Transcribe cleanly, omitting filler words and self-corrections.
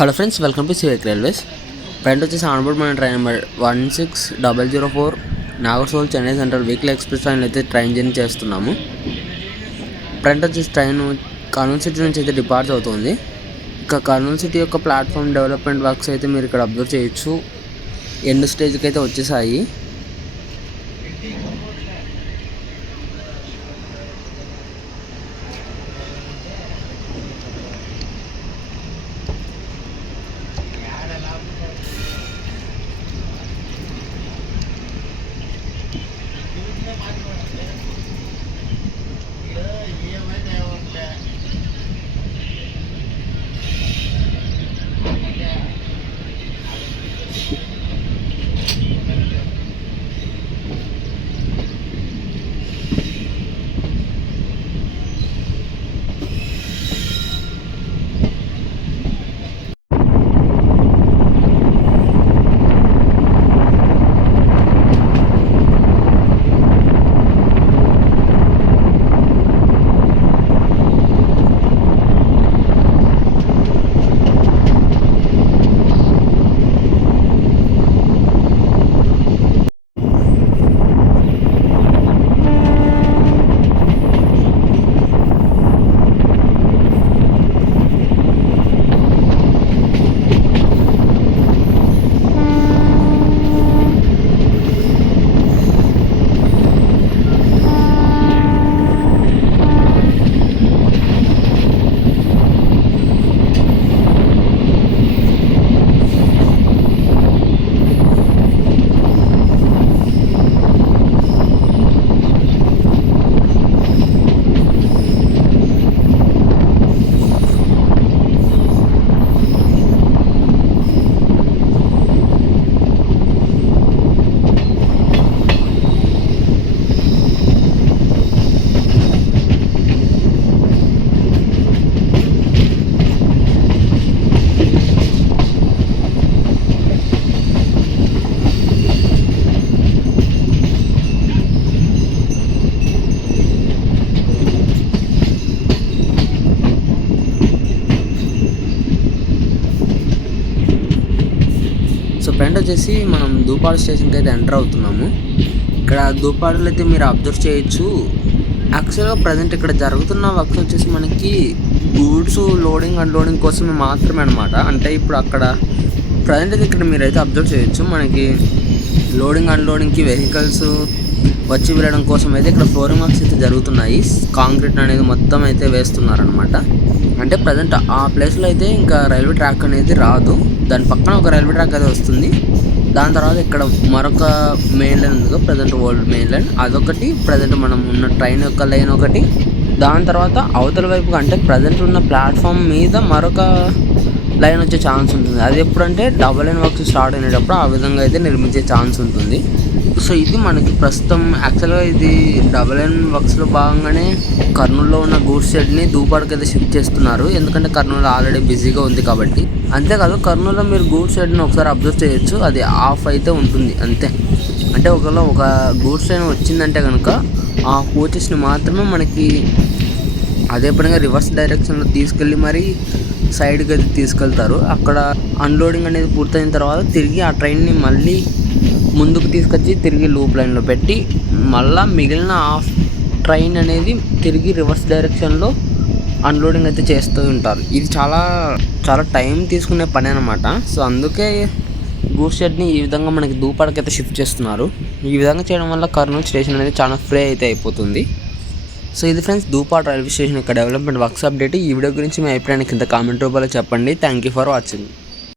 Hello friends, welcome to civic railways. Friend వచ్చేసి onboard మన train number 16004 Nagarsol Chennai central weekly express train అయితే train journey చేస్తున్నాము. Friend వచ్చేసి train Kurnool city నుంచి అయితే డిపార్చ్ అవుతుంది. ఇక కర్నూలు సిటీ యొక్క ప్లాట్ఫామ్ డెవలప్మెంట్ వర్క్స్ అయితే మీరు ఇక్కడ అబ్జర్వ్ చేయొచ్చు. ఎండ్ స్టేజ్కి అయితే వచ్చేసాయి. సో ఫ్రెండ్ వచ్చేసి మనం దూపాడు స్టేషన్కి అయితే ఎంటర్ అవుతున్నాము. ఇక్కడ దూపాడులో అయితే మీరు అబ్జర్వ్ చేయొచ్చు. యాక్చువల్గా ప్రజెంట్ ఇక్కడ జరుగుతున్న వర్క్స్ వచ్చేసి మనకి గూడ్స్ లోడింగ్ అన్లోడింగ్ కోసమే మాత్రమే అనమాట. అంటే ఇప్పుడు అక్కడ ప్రజెంట్ అయితే ఇక్కడ మీరైతే అబ్జర్వ్ చేయొచ్చు. మనకి లోడింగ్ అన్లోడింగ్కి వెహికల్స్ వచ్చి వెళ్ళడం కోసం అయితే ఇక్కడ ఫ్లోరింగ్ వర్క్స్ అయితే జరుగుతున్నాయి. కాంక్రీట్ అనేది మొత్తం అయితే వేస్తున్నారనమాట. అంటే ప్రజెంట్ ఆ ప్లేస్లో అయితే ఇంకా రైల్వే ట్రాక్ అనేది రాదు. దాని పక్కన ఒక రైల్వే ట్రాక్ అయితే వస్తుంది. దాని తర్వాత ఇక్కడ మరొక మెయిన్ లైన్ ఉంది, ప్రజెంట్ ఓల్డ్ మెయిన్ లైన్, అదొకటి. ప్రజెంట్ మనం ఉన్న ట్రైన్ యొక్క లైన్ ఒకటి. దాని తర్వాత అవతల వైపుగా అంటే ప్రజెంట్ ఉన్న ప్లాట్ఫామ్ మీద మరొక లైన్ వచ్చే ఛాన్స్ ఉంటుంది. అది ఎప్పుడంటే డబల్ లైన్ వర్క్స్ స్టార్ట్ అయినప్పుడు ఆ విధంగా అయితే నిర్మించే ఛాన్స్ ఉంటుంది. సో ఇది మనకి ప్రస్తుతం యాక్చువల్గా ఇది డబల్ లైన్ వర్క్స్లో భాగంగానే కర్నూలులో ఉన్న గూడ్స్ షెడ్ని దూపాడుకి అయితే షిఫ్ట్ చేస్తున్నారు. ఎందుకంటే కర్నూలు ఆల్రెడీ బిజీగా ఉంది కాబట్టి. అంతేకాదు కర్నూలులో మీరు గూడ్స్ షెడ్ని ఒకసారి అబ్జర్వ్ చేయొచ్చు. అది ఆఫ్ అయితే ఉంటుంది అంతే. అంటే ఒకవేళ ఒక గూడ్స్ ట్రైన్ వచ్చిందంటే కనుక ఆ కోచెస్ని మాత్రమే మనకి అదే పనిగా రివర్స్ డైరెక్షన్లో తీసుకెళ్ళి మరి సైడ్కి అయితే తీసుకెళ్తారు. అక్కడ అన్లోడింగ్ అనేది పూర్తయిన తర్వాత తిరిగి ఆ ట్రైన్ని మళ్ళీ ముందుకు తీసుకొచ్చి తిరిగి లూప్ లైన్లో పెట్టి మళ్ళీ మిగిలిన హాఫ్ ట్రైన్ అనేది తిరిగి రివర్స్ డైరెక్షన్లో అన్లోడింగ్ అయితే చేస్తూ ఉంటారు. ఇది చాలా చాలా టైం తీసుకునే పని అనమాట. సో అందుకే గూడ్స్ షెడ్ని ఈ విధంగా మనకి దూపాడుకి అయితే షిఫ్ట్ చేస్తున్నారు. ఈ విధంగా చేయడం వల్ల కర్నూలు స్టేషన్ అనేది చాలా ఫ్రీ అయితే అయిపోతుంది. సో ఇది ఫ్రెండ్స్ దూపాడు రైల్వే స్టేషన్ యొక్క డెవలప్మెంట్ వర్క్స్ అప్డేట్. ఈ వీడియో గురించి మీ అభిప్రాయాన్ని కింద కామెంట్ రూపంలో చెప్పండి. Thank you for watching.